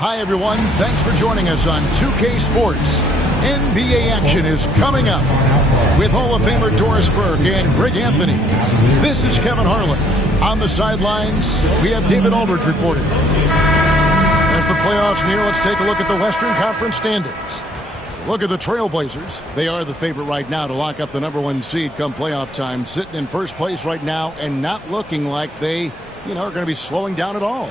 Hi, everyone. Thanks for joining us on 2K Sports. NBA action is coming up with Hall of Famer Doris Burke and Greg Anthony. This is Kevin Harlan. On the sidelines, we have David Aldridge reporting. As the playoffs near, let's take a look at the Western Conference standings. Look at the Trailblazers. They are the favorite right now to lock up the #1 seed come playoff time, sitting in first place right now and not looking like they, are going to be slowing down at all.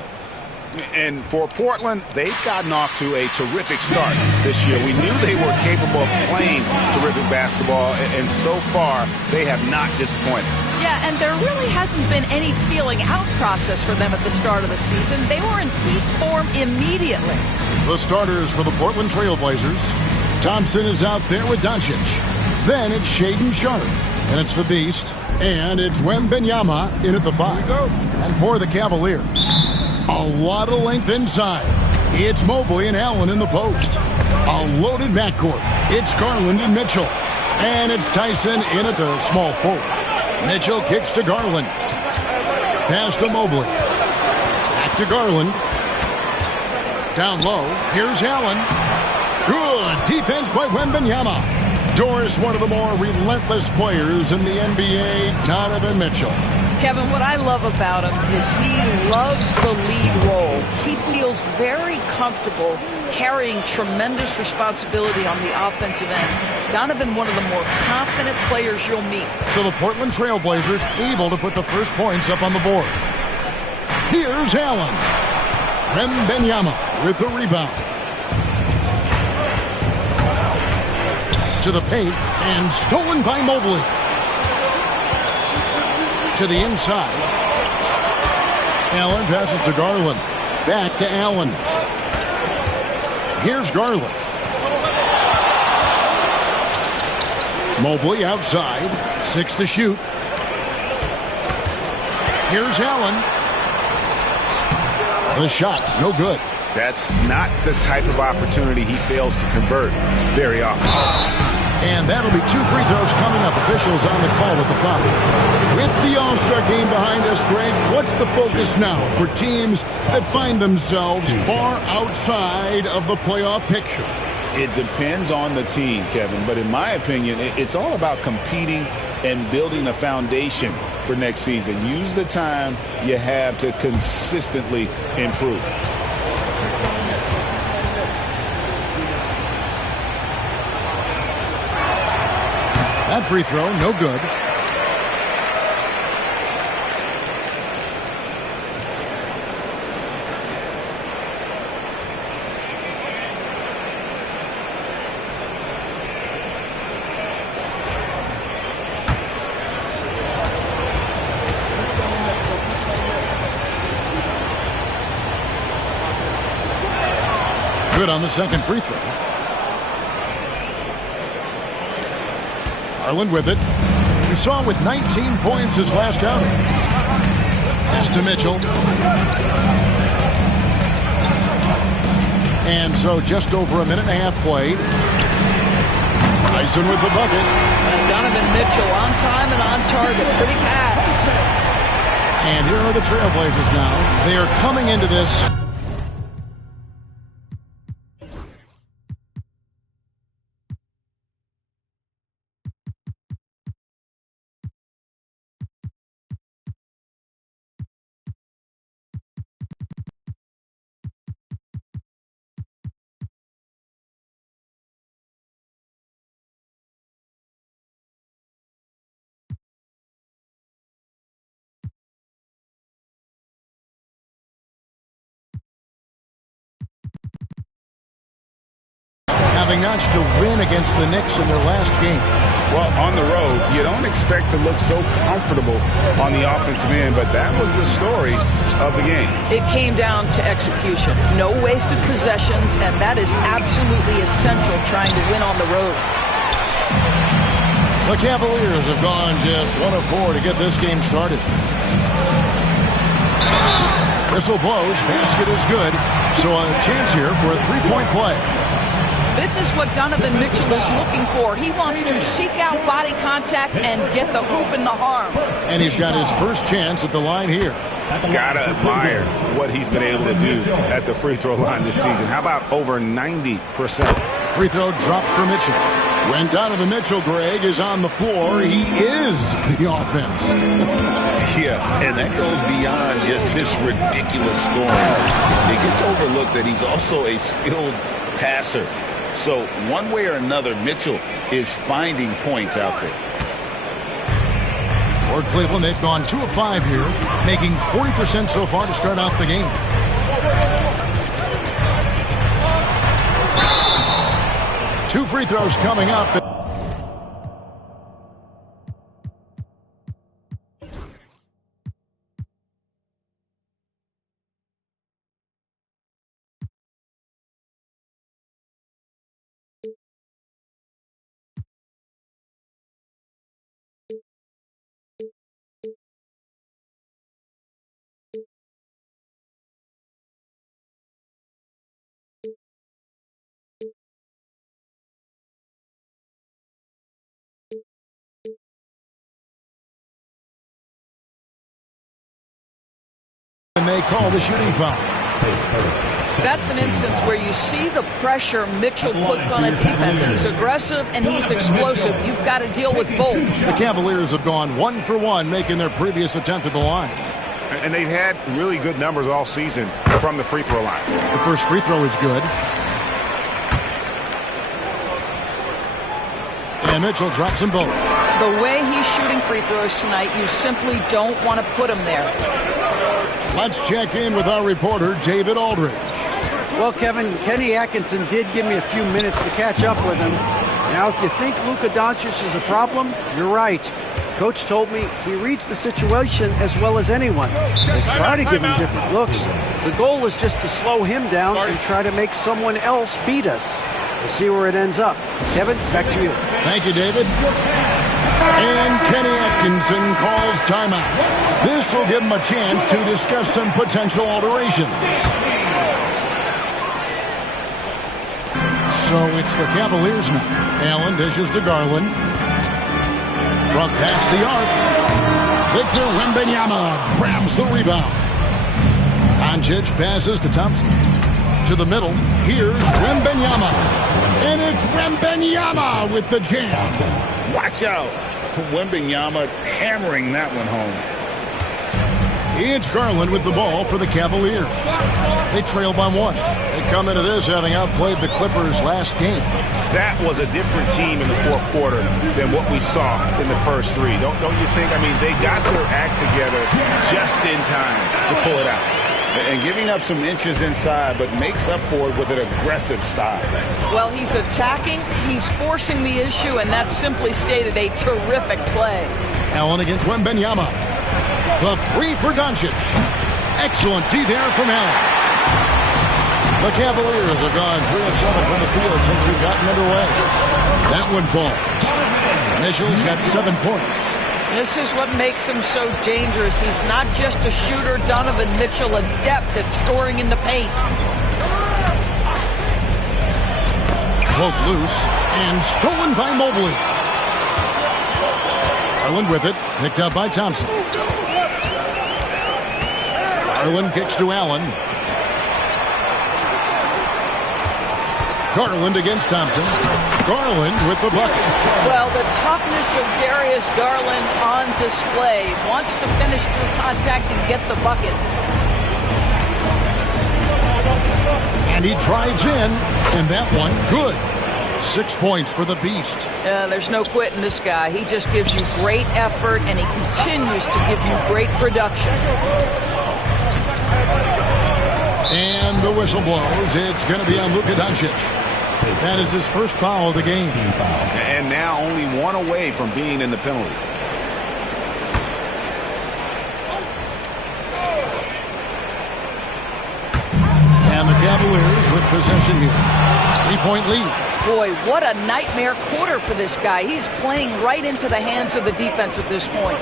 And for Portland, they've gotten off to a terrific start this year. We knew they were capable of playing terrific basketball, and so far, they have not disappointed. Yeah, and there really hasn't been any feeling out process for them at the start of the season. They were in peak form immediately. The starters for the Portland Trailblazers. Thompson is out there with Doncic. Then it's Shaedon Sharpe, and it's the Beast, and it's Wembanyama in at the 5. And for the Cavaliers, a lot of length inside. It's Mobley and Allen in the post. A loaded backcourt. It's Garland and Mitchell. And it's Tyson in at the small forward. Mitchell kicks to Garland. Pass to Mobley. Back to Garland. Down low. Here's Allen. Good defense by Wembanyama. Doris, one of the more relentless players in the NBA, Donovan Mitchell. Kevin, what I love about him is he loves the lead role. He feels very comfortable carrying tremendous responsibility on the offensive end. Donovan, one of the more confident players you'll meet. So the Portland Trailblazers able to put the first points up on the board. Here's Allen. Wembanyama with the rebound. To the paint and stolen by Mobley. To the inside. Allen passes to Garland. Back to Allen. Here's Garland. Mobley outside. 6 to shoot. Here's Allen. The shot, no good. That's not the type of opportunity he fails to convert very often. And that'll be 2 free throws coming up. Officials on the call with the foul. With the All-Star game behind us, Greg, what's the focus now for teams that find themselves far outside of the playoff picture? It depends on the team, Kevin, but in my opinion, it's all about competing and building a foundation for next season. Use the time you have to consistently improve. That free throw, no good. Good on the second free throw. Garland with it. We saw him with 19 points his last outing. Pass to Mitchell. And so just over a minute and a half played. Tyson with the bucket. And Donovan Mitchell on time and on target. Pretty pass. And here are the Trailblazers now. They are coming into this. Having notched a win against the Knicks in their last game. Well, on the road, you don't expect to look so comfortable on the offensive end, but that was the story of the game. It came down to execution. No wasted possessions, and that is absolutely essential trying to win on the road. The Cavaliers have gone just 1 of 4 to get this game started. Whistle blows, basket is good, so a chance here for a 3-point play. This is what Donovan Mitchell is looking for. He wants to seek out body contact and get the hoop in the arm. And he's got his first chance at the line here. Gotta admire what he's been able to do at the free throw line this season. How about over 90%? Free throw dropped for Mitchell. When Donovan Mitchell, Greg, is on the floor, he is the offense. Yeah, and that goes beyond just his ridiculous scoring. It gets overlooked that he's also a skilled passer. So one way or another, Mitchell is finding points out there. For Cleveland, they've gone 2 of 5 here, making 40% so far to start out the game. Two free throws coming up. And they call the shooting foul. That's an instance where you see the pressure Mitchell puts on a defense. He's aggressive and he's explosive. You've got to deal with both. The Cavaliers have gone 1 for 1, making their previous attempt at the line. And they've had really good numbers all season from the free throw line. The first free throw is good. And Mitchell drops them both. The way he's shooting free throws tonight, you simply don't want to put him there. Let's check in with our reporter, David Aldridge. Well, Kevin, Kenny Atkinson did give me a few minutes to catch up with him. Now, if you think Luka Doncic is a problem, you're right. Coach told me he reads the situation as well as anyone. They try to give him different looks. The goal is just to slow him down and try to make someone else beat us. We'll see where it ends up. Kevin, back to you. Thank you, David. And Kenny Atkinson calls timeout. This will give him a chance to discuss some potential alterations. So it's the Cavaliers now. Allen dishes to Garland. Front past the arc. Victor Wembanyama grabs the rebound. Doncic passes to Thompson. To the middle. Here's Wembanyama. And it's Wembanyama with the jam. Watch out. Wembanyama hammering that one home. It's Garland with the ball for the Cavaliers. They trail by 1. They come into this having outplayed the Clippers last game. That was a different team in the fourth quarter than what we saw in the first 3. Don't you think? I mean, they got their act together just in time to pull it out. And giving up some inches inside, but makes up for it with an aggressive style. Well, he's attacking, he's forcing the issue, and that's simply stated a terrific play. Allen against Wembanyama. The 3 for Doncic. Excellent D there from Allen. The Cavaliers have gone 3 of 7 from the field since we've gotten underway. That one falls. Mitchell's got 7 points. This is what makes him so dangerous. He's not just a shooter. Donovan Mitchell, adept at scoring in the paint. Poked loose and stolen by Mobley. Garland with it, picked up by Thompson. Garland kicks to Allen. Garland against Thompson. Garland with the bucket. Well, the toughness of Darius Garland on display. Wants to finish through contact and get the bucket. And he drives in, and that one, good. 6 points for the Beast. There's no quitting this guy. He just gives you great effort, and he continues to give you great production. And the whistle blows. It's going to be on Luka Doncic. That is his first foul of the game. And now only 1 away from being in the penalty. And the Cavaliers with possession here. 3-point lead. Boy, what a nightmare quarter for this guy. He's playing right into the hands of the defense at this point.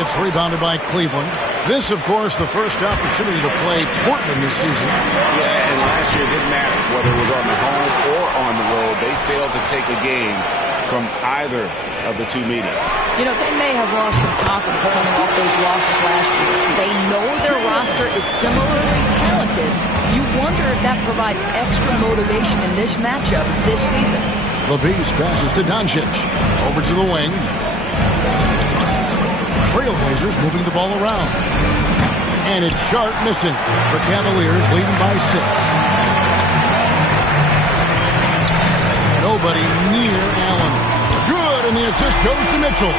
It's rebounded by Cleveland. This, of course, the first opportunity to play Portland this season. Yeah, and last year it didn't matter whether it was on the home or on the road. They failed to take a game from either of the two meetings. You know, they may have lost some confidence coming off those losses last year. They know their roster is similarly talented. You wonder if that provides extra motivation in this matchup this season. The Beast passes to Doncic. Over to the wing. Trailblazers moving the ball around. And it's Sharp missing. The Cavaliers leading by 6. Nobody near Allen. Good, and the assist goes to Mitchell.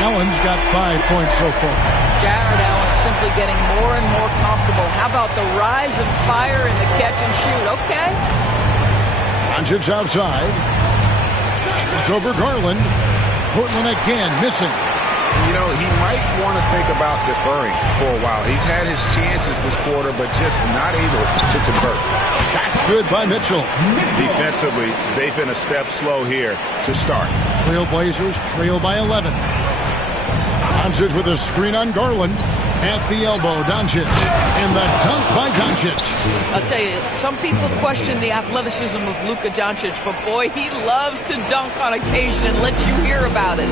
Allen's got 5 points so far. Jared Allen simply getting more and more comfortable. How about the rise and fire in the catch and shoot? Okay. Doncic outside. It's over Garland. Portland again missing. You know, he might want to think about deferring for a while. He's had his chances this quarter, but just not able to convert. That's good by Mitchell. Defensively, they've been a step slow here to start. Trailblazers trail by 11. Doncic with a screen on Garland. At the elbow, Doncic. And the dunk by Doncic. I'll tell you, some people question the athleticism of Luka Doncic, but boy, he loves to dunk on occasion and let you hear about it.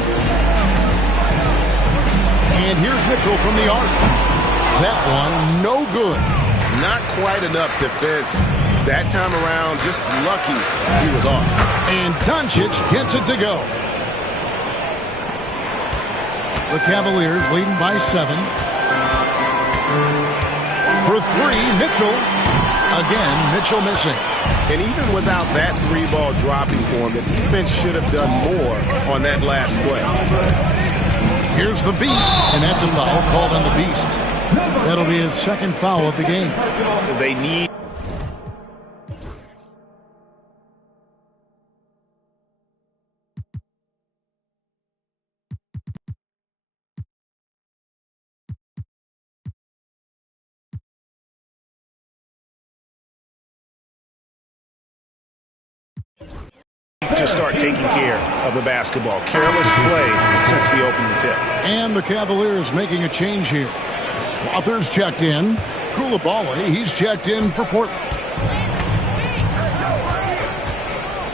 And here's Mitchell from the arc. That one, no good. Not quite enough defense. That time around, just lucky he was off. And Doncic gets it to go. The Cavaliers leading by 7. For 3, Mitchell. Again, Mitchell missing. And even without that 3-ball dropping for him, the defense should have done more on that last play. Here's the Beast, and that's a foul called on the Beast. That'll be his second foul of the game. They need... to start taking care of the basketball. Careless play since the opening tip. And the Cavaliers making a change here. Struthers checked in. Koulibaly, he's checked in for Portland.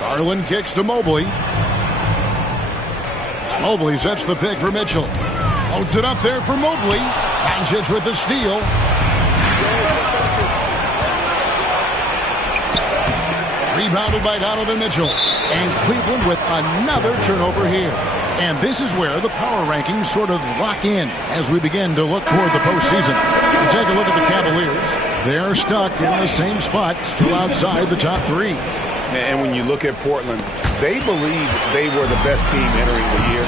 Garland kicks to Mobley. Mobley sets the pick for Mitchell. Loads it up there for Mobley. Doncic with the steal. Rebounded by Donovan Mitchell. And Cleveland with another turnover here. And this is where the power rankings sort of lock in as we begin to look toward the postseason. You take a look at the Cavaliers. They're stuck in the same spot, still outside the top 3. And when you look at Portland, they believed they were the best team entering the year.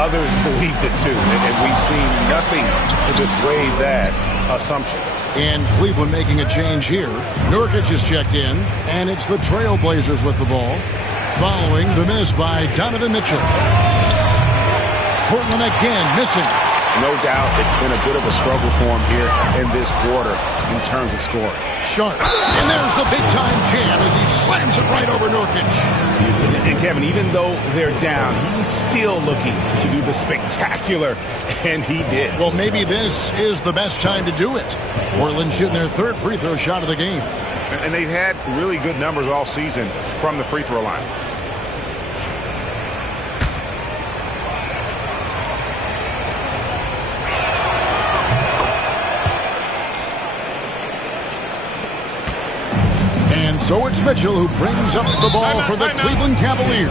Others believed it too. And we've seen nothing to dissuade that assumption. And Cleveland making a change here. Nurkic is checked in, and it's the Trailblazers with the ball, following the miss by Donovan Mitchell. Portland again missing. No doubt it's been a bit of a struggle for him here in this quarter in terms of scoring. Sharp. And there's the big-time jam as he slams it right over Nurkic. And Kevin, even though they're down, he's still looking to do the spectacular, and he did. Well, maybe this is the best time to do it. Portland shooting their 3rd free throw shot of the game. And they've had really good numbers all season from the free throw line. So it's Mitchell who brings up the ball for the Cleveland Cavaliers.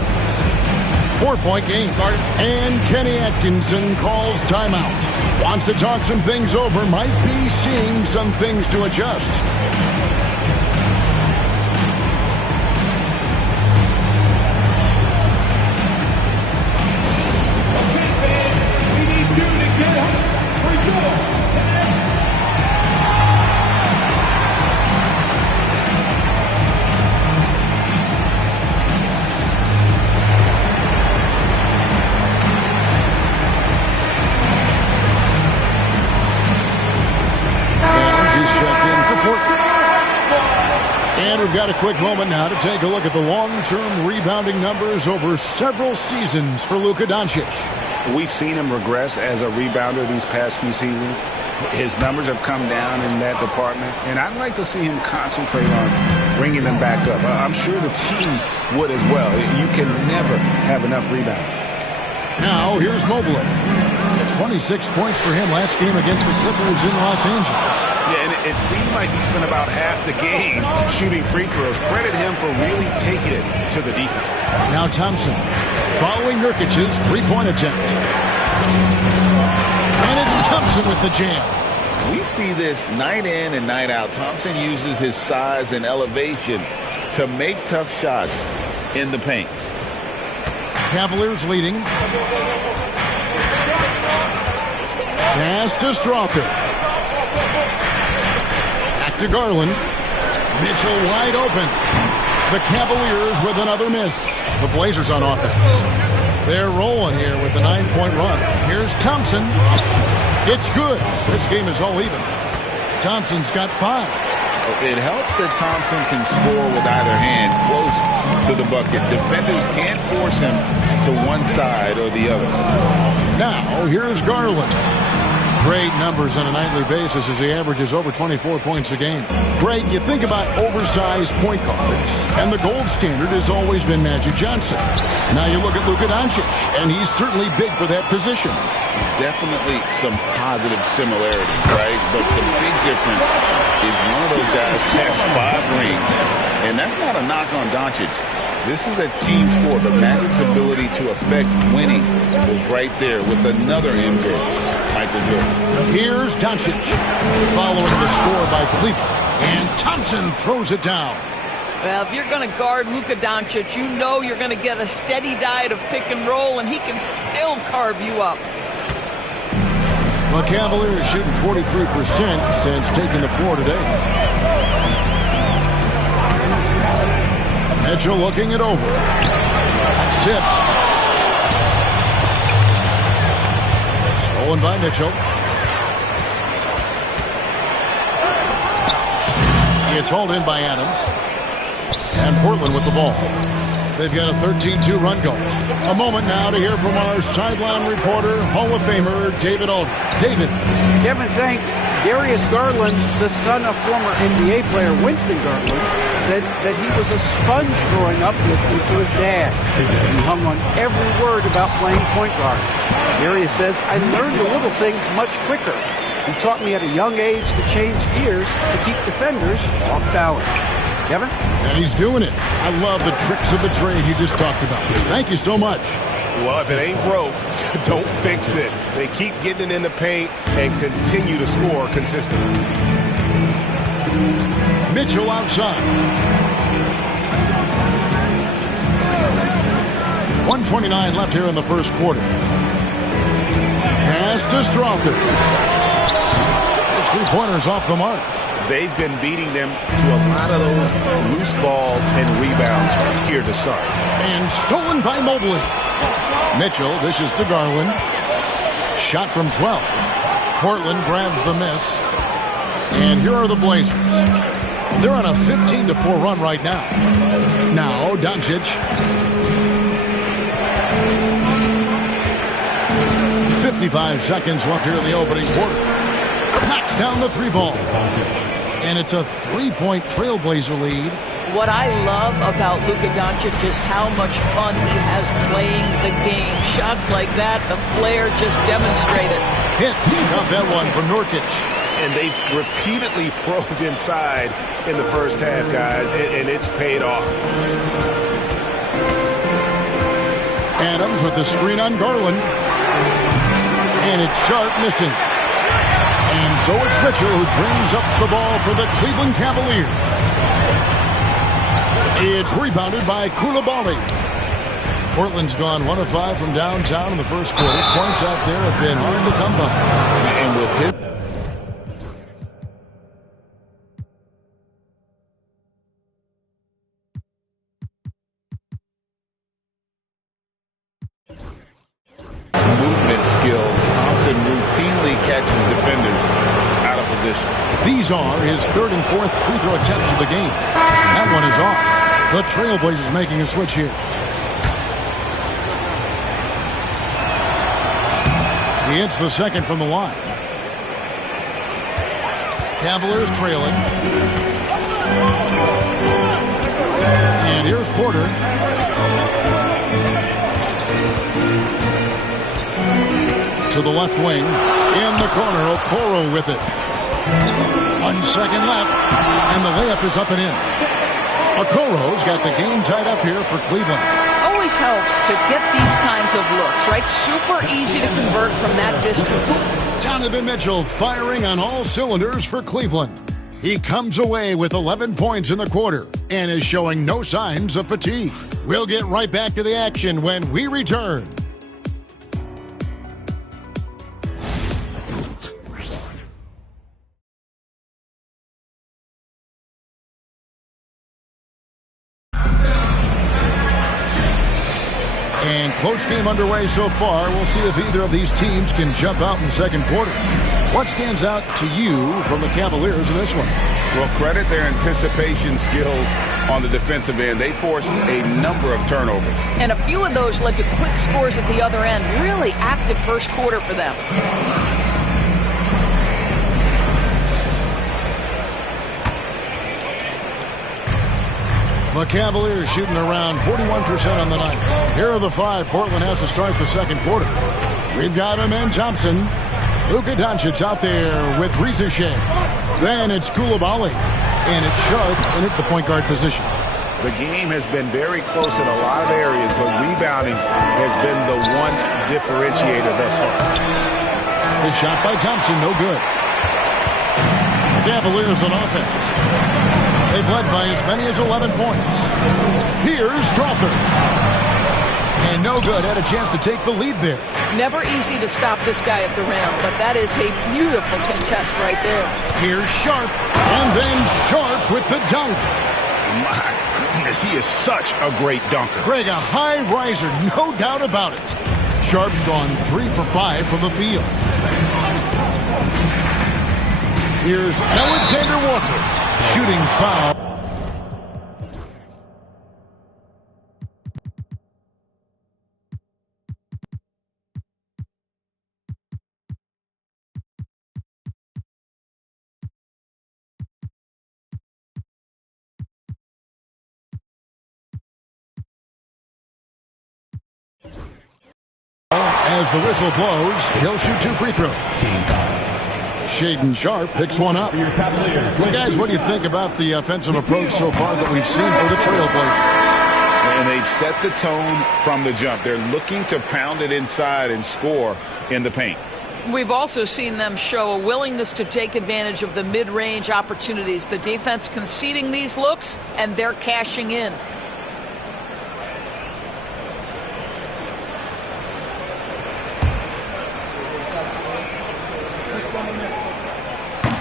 4-point game. And Kenny Atkinson calls timeout. Wants to talk some things over. Might be seeing some things to adjust. And we've got a quick moment now to take a look at the long-term rebounding numbers over several seasons for Luka Doncic. We've seen him regress as a rebounder these past few seasons. His numbers have come down in that department, and I'd like to see him concentrate on bringing them back up. I'm sure the team would as well. You can never have enough rebound. Now, here's Mobley. 26 points for him last game against the Clippers in Los Angeles. Yeah, and it seemed like he spent about half the game shooting free throws. Credit him for really taking it to the defense. Now Thompson following Nurkic's three-point attempt. And it's Thompson with the jam. We see this night in and night out. Thompson uses his size and elevation to make tough shots in the paint. Cavaliers leading. Pass to Strother. Back to Garland. Mitchell wide open. The Cavaliers with another miss. The Blazers on offense. They're rolling here with a 9-point run. Here's Thompson. It's good. This game is all even. Thompson's got 5. It helps that Thompson can score with either hand close to the bucket. Defenders can't force him to one side or the other. Now, here's Garland. Great numbers on a nightly basis as he averages over 24 points a game. Greg, you think about oversized point guards, and the gold standard has always been Magic Johnson. Now you look at Luka Doncic, and he's certainly big for that position. Definitely some positive similarities, right? But the big difference is one of those guys has 5 rings, and that's not a knock on Doncic. This is a team sport, but Magic's ability to affect winning was right there with another MJ, Michael Jordan. Here's Doncic, following the score by Cleveland, and Thompson throws it down. Well, if you're going to guard Luka Doncic, you know you're going to get a steady diet of pick and roll, and he can still carve you up. The Cavaliers shooting 43% since taking the floor today. Mitchell looking it over. That's tipped. Stolen by Mitchell. It's hauled in by Adams. And Portland with the ball. They've got a 13-2 run going. A moment now to hear from our sideline reporter, Hall of Famer David Aldridge. David. Kevin, thanks. Darius Garland, the son of former NBA player Winston Garland, said that he was a sponge growing up listening to his dad. He hung on every word about playing point guard. Darius says, I learned the little things much quicker. He taught me at a young age to change gears to keep defenders off balance. Kevin? And he's doing it. I love the tricks of the trade you just talked about. Thank you so much. Well, if it ain't broke, don't fix it. They keep getting it in the paint and continue to score consistently. Mitchell outside. 1:29 left here in the first quarter. Pass to Strother. Those three-pointers off the mark. They've been beating them to a lot of those loose balls and rebounds here to start. And stolen by Mobley. Mitchell dishes to Garland. Shot from 12. Portland grabs the miss. And here are the Blazers. They're on a 15-4 run right now. Now Doncic. 55 seconds left here in the opening quarter. Knocks down the 3-ball. And it's a 3-point Trailblazer lead. What I love about Luka Doncic is how much fun he has playing the game. Shots like that, the flair just demonstrated. Hits. Got that one from Nurkic. And they've repeatedly probed inside in the first half, guys, and it's paid off. Adams with the screen on Garland. And it's Sharp missing. And so it's Mitchell who brings up the ball for the Cleveland Cavaliers. It's rebounded by Koulibaly. Portland's gone 1 of 5 from downtown in the first quarter. Points out there have been hard to come by. And with him. Movement skills. Thompson routinely catches defenders out of position. These are his 3rd and 4th free throw attempts of the game. That one is off. The Trailblazers making a switch here. He hits the second from the line. Cavaliers trailing. And here's Porter. To the left wing. In the corner, Okoro with it. 1 second left. And the layup is up and in. Okoro's got the game tied up here for Cleveland. Always helps to get these kinds of looks, right? Super easy to convert from that distance. Donovan Mitchell firing on all cylinders for Cleveland. He comes away with 11 points in the quarter and is showing no signs of fatigue. We'll get right back to the action when we return. And close game underway so far. We'll see if either of these teams can jump out in the second quarter. What stands out to you from the Cavaliers in this one? Well, credit their anticipation skills on the defensive end. They forced a number of turnovers. And a few of those led to quick scores at the other end. Really active first quarter for them. The Cavaliers shooting around 41% on the night. Here are the 5 Portland has to start the second quarter. We've got Amen Thompson. Luka Doncic out there with Shea. Then it's Koulibaly. And it's Sharp in at the point guard position. The game has been very close in a lot of areas, but rebounding has been the one differentiator thus far. The shot by Thompson, no good. The Cavaliers on offense. They've led by as many as 11 points. Here's Strother. And no good. Had a chance to take the lead there. Never easy to stop this guy at the rim, but that is a beautiful contest right there. Here's Sharp. And then Sharp with the dunk. My goodness, he is such a great dunker. Greg, a high riser, no doubt about it. Sharp's gone 3 for 5 from the field. Here's Alexander Walker. Shooting foul. As the whistle blows, he'll shoot 2 free throws. Shaedon Sharp picks one up. Well, guys, what do you think about the offensive approach so far that we've seen for the Trailblazers? And they've set the tone from the jump. They're looking to pound it inside and score in the paint. We've also seen them show a willingness to take advantage of the mid-range opportunities. The defense conceding these looks, and they're cashing in.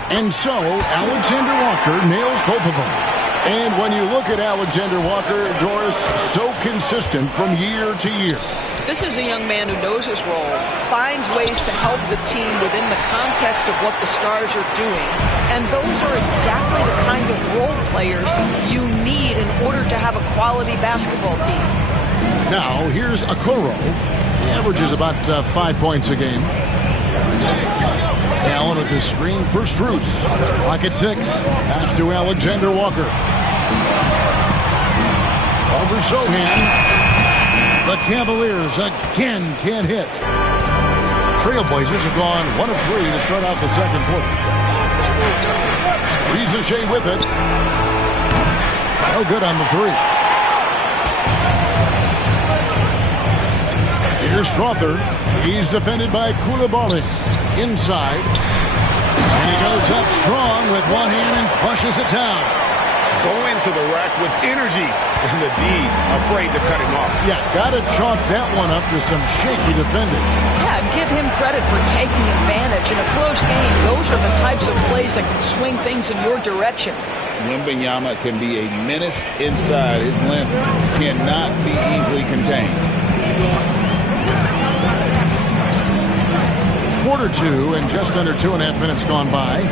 And so, Alexander Walker nails both of them. And when you look at Alexander Walker, Doris, so consistent from year to year. This is a young man who knows his role, finds ways to help the team within the context of what the Stars are doing. And those are exactly the kind of role players you need in order to have a quality basketball team. Now, here's Okoro. He averages about 5 points a game. Allen with his screen for Strus. Clock at 6. Pass to Alexander Walker. Over Sohan. The Cavaliers again can't hit. Trailblazers have gone 1 of 3 to start out the second quarter. Shea with it. No good on the 3. Here's Strother. He's defended by Koulibaly. Inside. And he goes up strong with one hand and flushes it down. Go into the rack with energy. And the D afraid to cut him off. Yeah, got to chalk that one up to some shaky defending. Yeah, and give him credit for taking advantage. In a close game, those are the types of plays that can swing things in your direction. Wembanyama can be a menace inside. His length cannot be easily contained. Quarter 2 and just under 2.5 minutes gone by.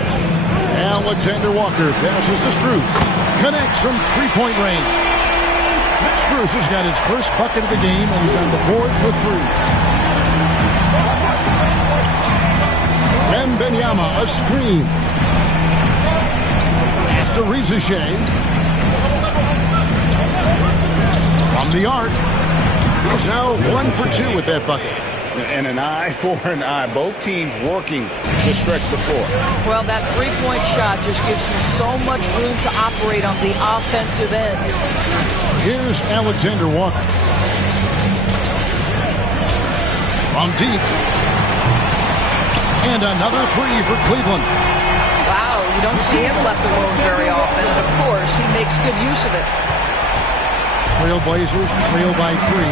Alexander Walker passes to Strus. Connects from three-point range. Strus has got his first bucket of the game and he's on the board for 3. Wembanyama, a screen. to Shea. From the arc. He's now 1 for 2 with that bucket. And an eye for an eye. Both teams working to stretch the floor. Well, that three-point shot just gives you so much room to operate on the offensive end. Here's Alexander Walker. From deep. And another three for Cleveland. Wow, you don't see him left alone very often. And of course, he makes good use of it. Trailblazers trail by 3.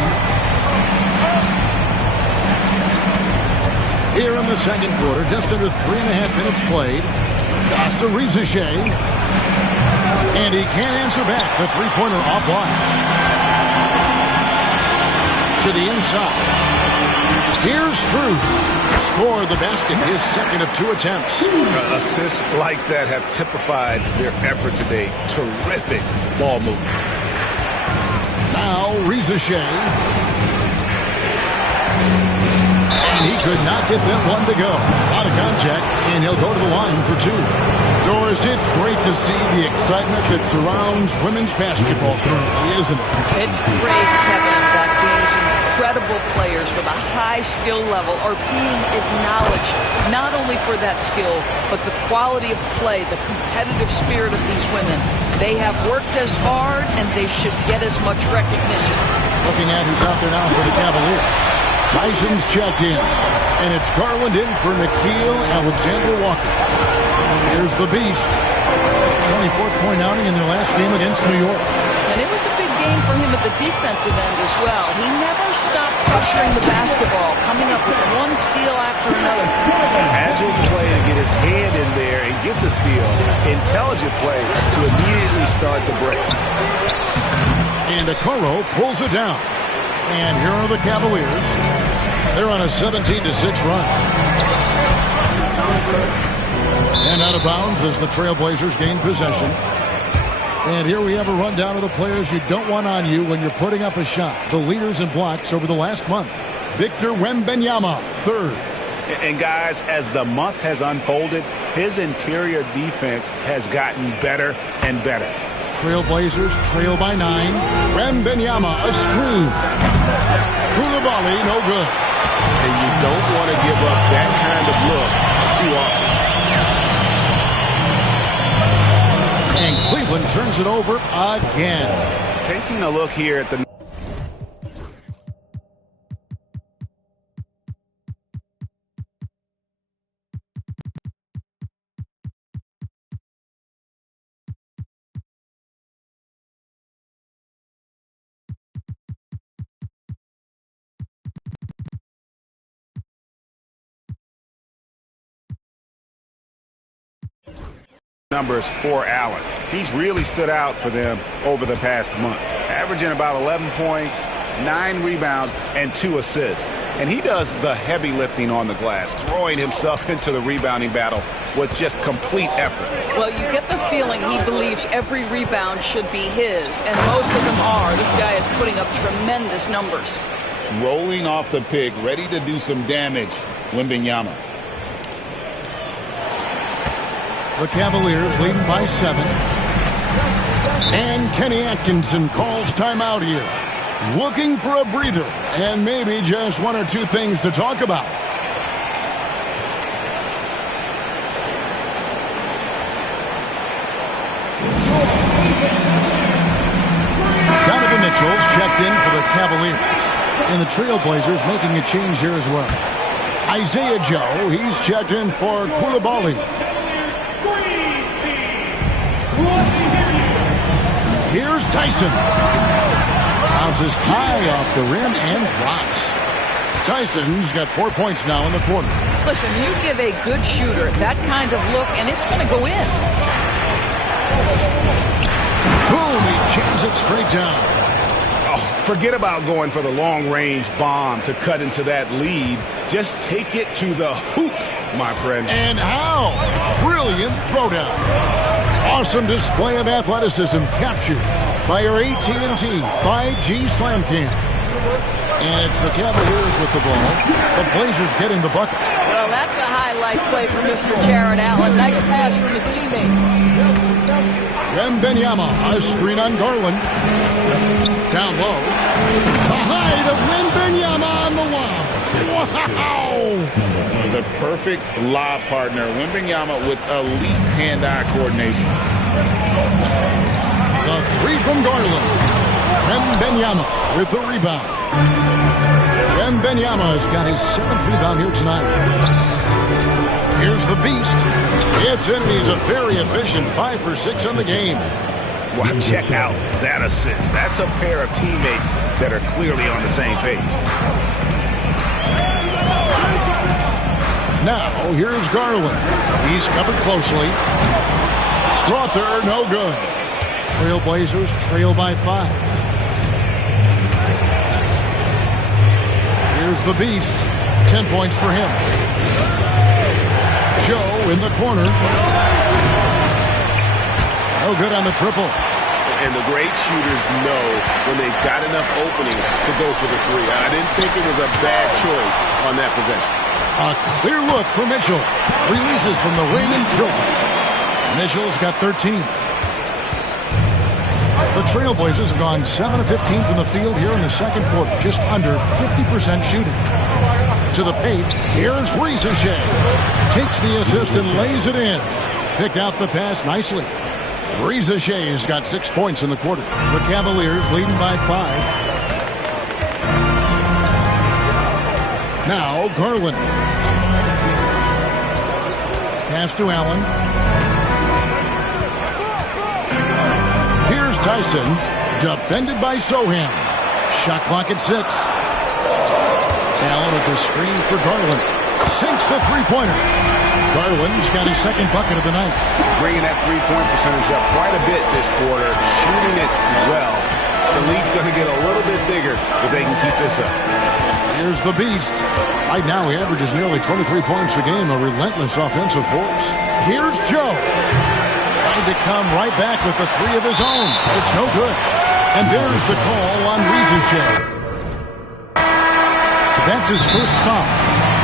Here in the second quarter, just under 3.5 minutes played. Pass to Shea. And he can't answer back. The three-pointer offline. To the inside. Here's Strus. Scored the basket, his second of 2 attempts. Assists like that have typified their effort today. Terrific ball movement. Now, Shea. And he could not get that one to go. Out of contact, and he'll go to the line for 2. Doris, it's great to see the excitement that surrounds women's basketball currently, isn't it? It's great, Kevin, that these incredible players with a high skill level are being acknowledged, not only for that skill, but the quality of play, the competitive spirit of these women. They have worked as hard, and they should get as much recognition. Looking at who's out there now for the Cavaliers. Tyson's checked in, and it's Garland in for Nickeil Alexander-Walker. Here's the Beast. 24th-point outing in their last game against New York. And it was a big game for him at the defensive end as well. He never stopped pressuring the basketball, coming up with one steal after another. Agile play to get his hand in there and get the steal. Intelligent play to immediately start the break. And Okoro pulls it down. And here are the Cavaliers. They're on a 17-6 run. And out of bounds as the Trailblazers gain possession. And here we have a rundown of the players you don't want on you when you're putting up a shot. The leaders in blocks over the last month. Victor Wembanyama, 3rd. And guys, as the month has unfolded, his interior defense has gotten better and better. Trailblazers trail by 9. Wembanyama, a screen. Koulibaly, no good. And you don't want to give up that kind of look too often. And Cleveland turns it over again. Taking a look here at the numbers for Allen. He's really stood out for them over the past month, averaging about 11 points, 9 rebounds, and 2 assists. And he does the heavy lifting on the glass, throwing himself into the rebounding battle with just complete effort. Well, you get the feeling he believes every rebound should be his, and most of them are. This guy is putting up tremendous numbers. Rolling off the pick, ready to do some damage, Wembanyama. The Cavaliers leading by 7. And Kenny Atkinson calls timeout here. Looking for a breather and maybe just 1 or 2 things to talk about. Donovan Mitchell's checked in for the Cavaliers. And the Trailblazers making a change here as well. Isaiah Joe, he's checked in for Koulibaly. Here's Tyson. Bounces high off the rim and drops. Tyson's got 4 points now in the quarter. Listen, you give a good shooter that kind of look, and it's going to go in. Boom, he jams it straight down. Oh, forget about going for the long-range bomb to cut into that lead. Just take it to the hoop, my friend. And how? Brilliant throwdown. Awesome display of athleticism captured by our AT&T 5G Slam Cam. And it's the Cavaliers with the ball. The Blazers getting the bucket. Well, that's a highlight play for Mr. Jared Allen. Nice pass from his teammate. Wembanyama, a screen on Garland. Down low. The height of Wembanyama on the lob. Wow! The perfect lob partner. Wembanyama with elite hand-eye coordination. The three from Garland. Wembanyama with the rebound. Wembanyama has got his 7th rebound here tonight. Here's the beast. It's in, and he's a very efficient 5 for 6 on the game. Well, check out that assist. That's a pair of teammates that are clearly on the same page. Now, here's Garland. He's covered closely. Strother, no good. Trailblazers trail by 5. Here's the beast. 10 points for him. Joe in the corner. No good on the triple. And the great shooters know when they've got enough opening to go for the three. I didn't think it was a bad choice on that possession. A clear look for Mitchell. Releases from the ring and drills it. Mitchell's got 13. The Trailblazers have gone 7 of 15 from the field here in the second quarter. Just under 50% shooting. To the paint, here's Shea. Takes the assist and lays it in. Picked out the pass nicely. Shea's got 6 points in the quarter. The Cavaliers leading by 5. Now Garland. Pass to Allen. Here's Tyson. Defended by Sohan. Shot clock at 6. Allen with the screen for Garland. Sinks the three-pointer. Garland's got his 2nd bucket of the night. Bringing that three-point percentage up quite a bit this quarter. Shooting it well. The lead's going to get a little bit bigger if they can keep this up. Here's the beast. Right now he averages nearly 23 points a game, a relentless offensive force. Here's Joe. Trying to come right back with the 3 of his own. It's no good. And there's the call on Shea. That's his first foul.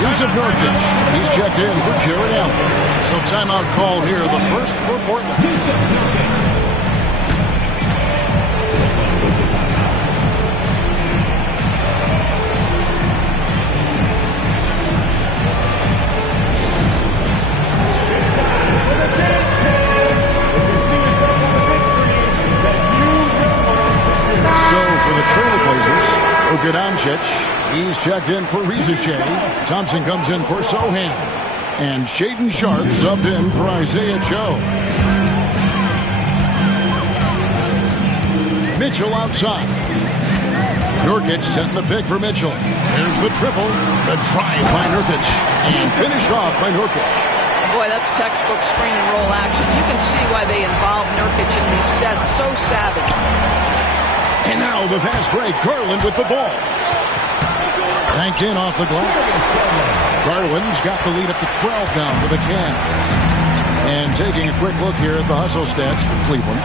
Here's Nurkic. He's checked in for Jared Allen. So timeout call here, the first for Portland. So for the Trailblazers, Doncic. He's checked in for Shea. Thompson comes in for Sohan. And Shaedon Sharpe subbed in for Isaiah Joe. Mitchell outside. Nurkic setting the pick for Mitchell. Here's the triple. The drive by Nurkic. And finished off by Nurkic. Boy, that's textbook screen and roll action. You can see why they involve Nurkic in these sets. So savvy. And now the fast break. Garland with the ball. Tanked in off the glass. Garland's got the lead up to 12 now for the Cavs. And taking a quick look here at the hustle stats for Cleveland.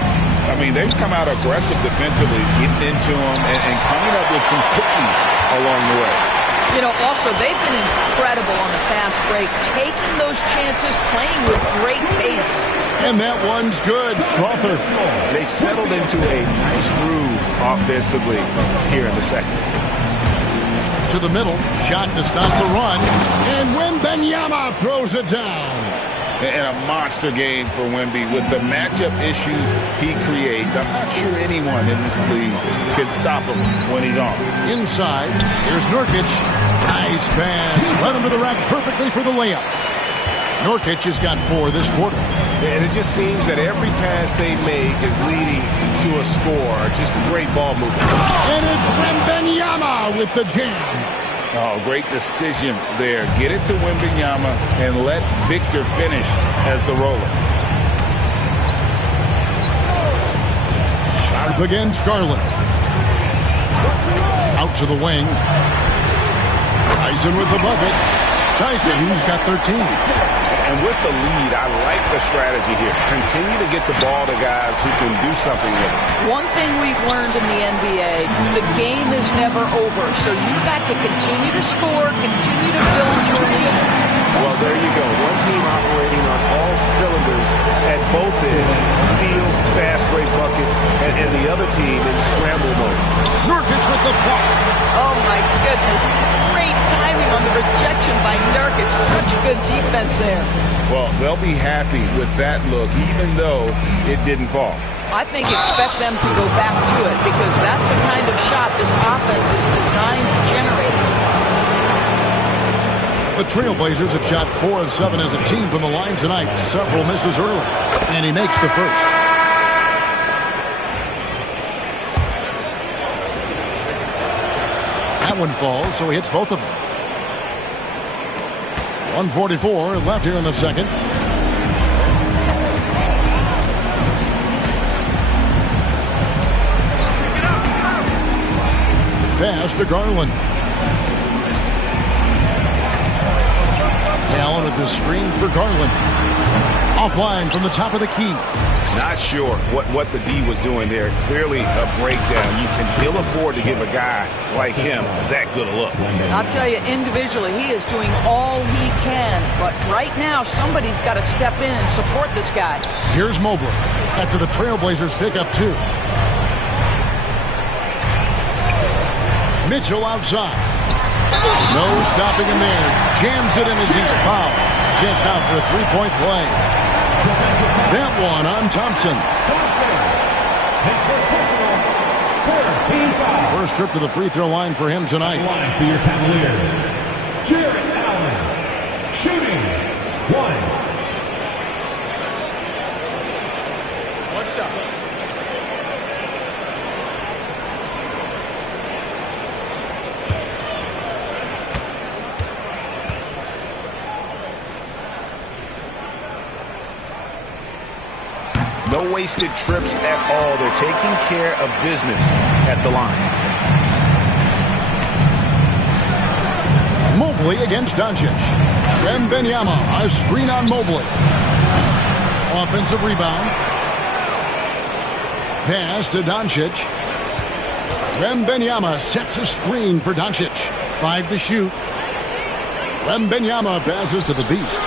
I mean, they've come out aggressive defensively, getting into them and coming up with some cookies along the way. You know, also, they've been incredible on the fast break, taking those chances, playing with great pace. And that one's good. Strother. They've settled into a nice groove offensively here in the second. To the middle, shot to stop the run, and Wembanyama throws it down. And a monster game for Wemby with the matchup issues he creates. I'm not sure anyone in this league can stop him when he's on. Inside, here's Nurkic. Nice pass. Led him to the rack perfectly for the layup. Nurkic has got 4 this quarter. And it just seems that every pass they make is leading to a score. Just great ball movement. And it's Wembanyama with the jam. Oh, great decision there. Get it to Wembanyama and let Victor finish as the roller. Sharp against Garland. Out to the wing. Tyson with the bucket. Tyson's got 13. And with the lead, I like the strategy here. Continue to get the ball to guys who can do something with it. One thing we've learned in the NBA, the game is never over. So you've got to continue to score, continue to build your lead. Well, there you go. One team operating on all cylinders at both ends. Steve the other team in scramble mode. Nurkic with the block. Oh, my goodness. Great timing on the rejection by Nurkic. Such good defense there. Well, they'll be happy with that look, even though it didn't fall. I think expect them to go back to it because that's the kind of shot this offense is designed to generate. The Trailblazers have shot 4 of 7 as a team from the line tonight. Several misses early. And he makes the first. That one falls, so he hits both of them. 1:44 left here in the second. Pass to Garland. Allen with the screen for Garland. Offline from the top of the key. Not sure what the D was doing there. Clearly a breakdown. You can ill afford to give a guy like him that good a look. I'll tell you, individually, he is doing all he can. But right now, somebody's got to step in and support this guy. Here's Mobley after the Trailblazers pick up 2. Mitchell outside. No stopping him there. Jams it in as he's fouled. Chance out for a three-point play. That one on Thompson. First trip to the free throw line for him tonight. For your Cavaliers, Jarrett Allen, shooting 1. What's up? No wasted trips at all. They're taking care of business at the line. Mobley against Doncic. Wembanyama, a screen on Mobley. Offensive rebound. Pass to Doncic. Wembanyama sets a screen for Doncic. 5 to shoot. Wembanyama passes to the beast.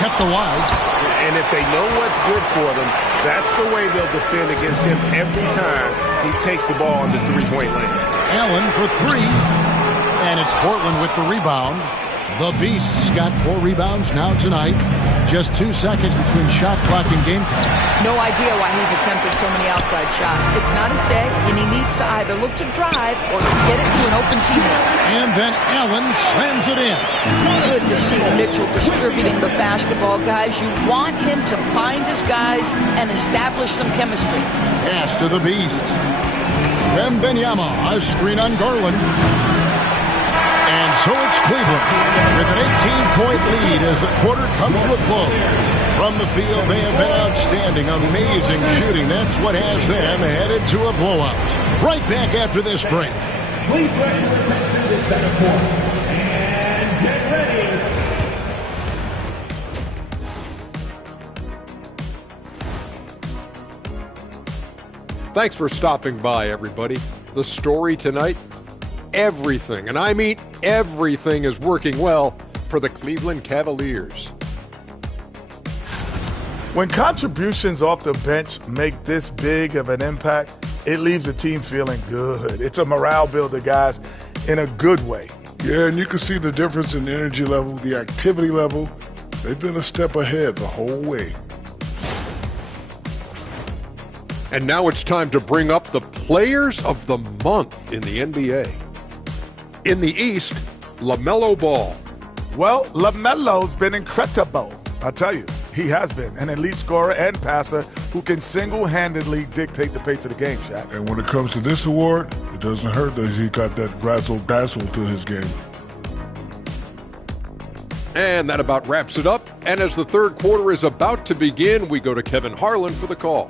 Kept alive. And if they know what's good for them, that's the way they'll defend against him every time he takes the ball in the three-point lane. Allen for 3. And it's Portland with the rebound. The Beasts got 4 rebounds now tonight. Just 2 seconds between shot clock and game time. No idea why he's attempting so many outside shots. It's not his day, and he needs to either look to drive or get it to an open teammate. And then Allen slams it in. Good to see Mitchell distributing the basketball, guys. You want him to find his guys and establish some chemistry. Pass to the Beast. Wembanyama, a screen on Garland. And so it's Cleveland with an 18-point lead as the quarter comes to a close. From the field, they have been outstanding, amazing shooting. That's what has them headed to a blowout. Right back after this break. Please bring your attention to center court and get ready. Thanks for stopping by, everybody. The story tonight, everything, and I mean everything, is working well for the Cleveland Cavaliers. When contributions off the bench make this big of an impact, it leaves the team feeling good. It's a morale builder, guys, in a good way. Yeah, and you can see the difference in energy level, the activity level. They've been a step ahead the whole way. And now it's time to bring up the Players of the Month in the NBA. In the East, LaMelo Ball. Well, LaMelo's been incredible. I tell you, he has been an elite scorer and passer who can single-handedly dictate the pace of the game, Shaq. And when it comes to this award, it doesn't hurt that he got that razzle-dazzle to his game. And that about wraps it up. And as the third quarter is about to begin, we go to Kevin Harlan for the call.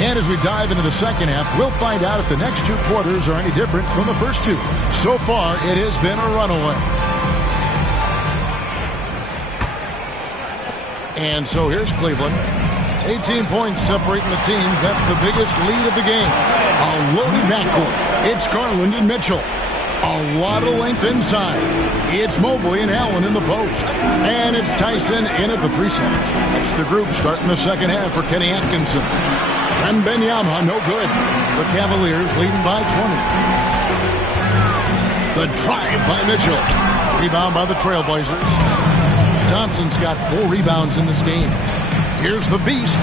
And as we dive into the second half, we'll find out if the next 2 quarters are any different from the first 2. So far, it has been a runaway. And so here's Cleveland. 18 points separating the teams. That's the biggest lead of the game. A loaded backcourt. It's Garland and Mitchell. A lot of length inside. It's Mobley and Allen in the post. And it's Tyson in at the 3 slot. That's the group starting the second half for Kenny Atkinson. And Wembanyama, no good. The Cavaliers leading by 20. The drive by Mitchell. Rebound by the Trailblazers. Thompson's got 4 rebounds in this game. Here's the Beast.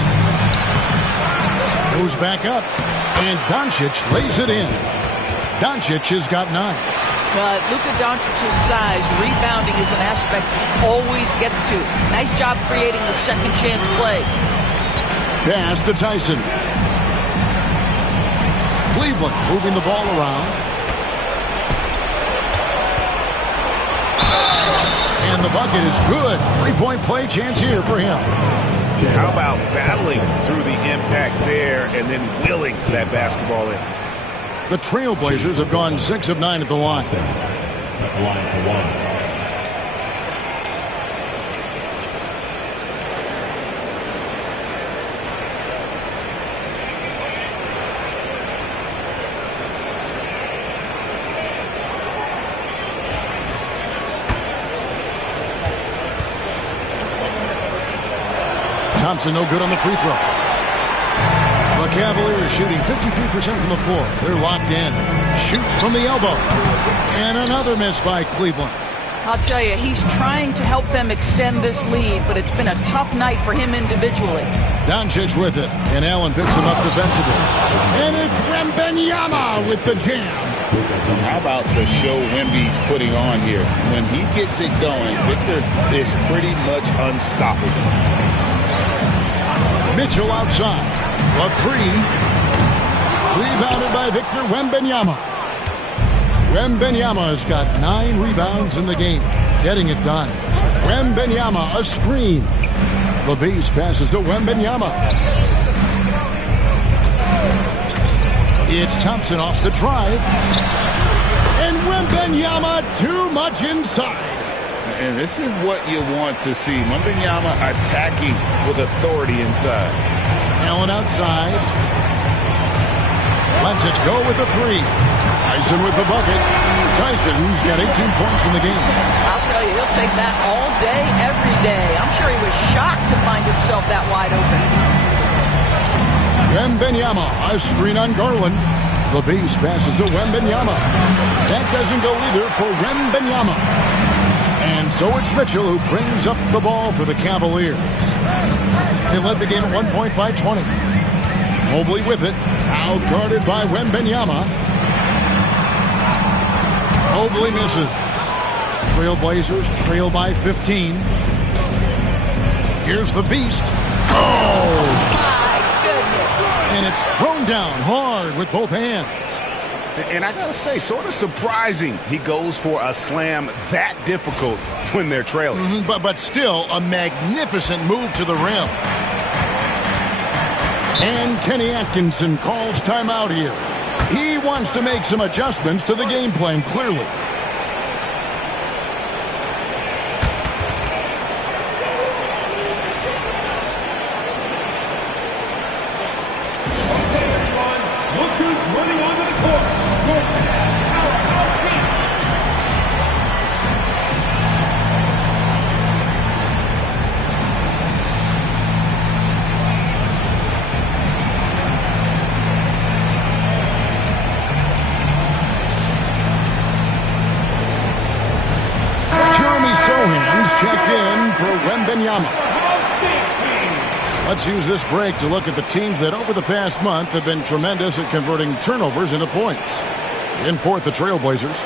Goes back up. And Doncic lays it in. Doncic has got 9. But Luka Doncic's size, rebounding is an aspect he always gets to. Nice job creating the second chance play. Pass to Tyson. Cleveland moving the ball around. And the bucket is good. 3-point play chance here for him. How about battling through the impact there and then willing that basketball in? The Trailblazers have gone 6 of 9 at the line. At the line for one. Thompson no good on the free throw. The Cavaliers shooting 53% from the floor. They're locked in. Shoots from the elbow. And another miss by Cleveland. I'll tell you, he's trying to help them extend this lead, but it's been a tough night for him individually. Doncic with it, and Allen picks him up defensively. And it's Wembanyama with the jam. How about the show Wemby's putting on here? When he gets it going, Victor is pretty much unstoppable. Mitchell outside. A 3. Rebounded by Victor Wembanyama. Wembanyama has got 9 rebounds in the game. Getting it done. Wembanyama, a screen. The Beast passes to Wembanyama. It's Thompson off the drive. And Wembanyama too much inside. And this is what you want to see. Wembanyama attacking with authority inside. Allen outside. Lets it go with the 3. Tyson with the bucket. Tyson's got 18 points in the game. I'll tell you, he'll take that all day, every day. I'm sure he was shocked to find himself that wide open. Wembanyama, a screen on Garland. The Beast passes to Wembanyama. That doesn't go either for Wembanyama. And so it's Mitchell who brings up the ball for the Cavaliers. They led the game at 1 point by 20. Mobley with it. Out guarded by Wembanyama. Mobley misses. Trailblazers trail by 15. Here's the Beast. Oh! My goodness. And it's thrown down hard with both hands. And I got to say, sort of surprising he goes for a slam that difficult when they're trailing. But still a magnificent move to the rim. And Kenny Atkinson calls timeout here. He wants to make some adjustments to the game plan, clearly. Checked in for Wembanyama. Let's use this break to look at the teams that over the past month have been tremendous at converting turnovers into points. In fourth, the Trailblazers.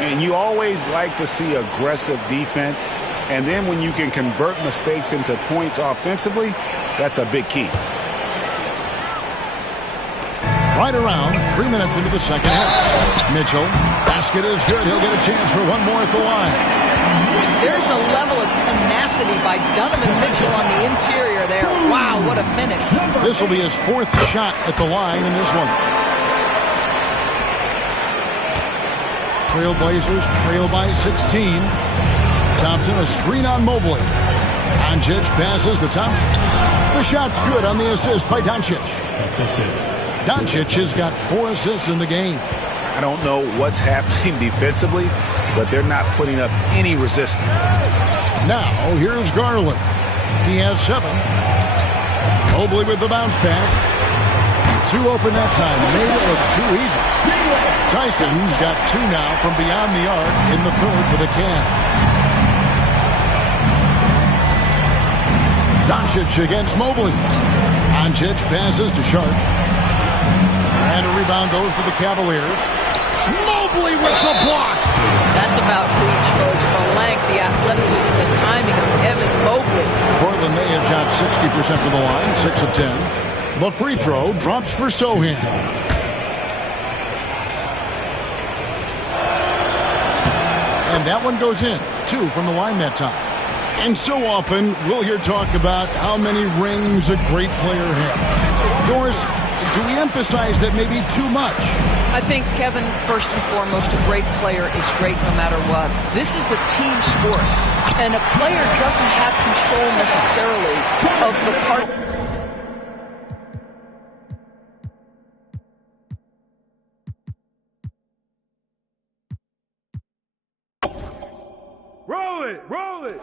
And you always like to see aggressive defense. And then when you can convert mistakes into points offensively, that's a big key. Right around 3 minutes into the second half. Mitchell, basket is good. He'll get a chance for one more at the line. There's a level of tenacity by Donovan Mitchell on the interior there. Wow, what a finish. This will be his 4th shot at the line in this one. Trailblazers trail by 16. Thompson, a screen on Mobley. Doncic passes to Thompson. The shot's good on the assist by Doncic. Doncic has got 4 assists in the game. I don't know what's happening defensively, but they're not putting up any resistance. Now, here's Garland. He has 7. Mobley with the bounce pass. 2 open that time. Made it look too easy. Tyson's got 2 now from beyond the arc in the third for the Cavs. Doncic against Mobley. Doncic passes to Sharp. And a rebound goes to the Cavaliers. Mobley with the block. That's about reach, folks. The length, the athleticism, the timing of Evan Mobley. Portland may have shot 60% from the line, 6 of 10. The free throw drops for Sohan. And that one goes in. 2 from the line that time. And so often, we'll hear talk about how many rings a great player has. Doris, do we emphasize that maybe too much? I think, Kevin, first and foremost, a great player is great no matter what. This is a team sport, and a player doesn't have control necessarily of the part. Roll it! Roll it!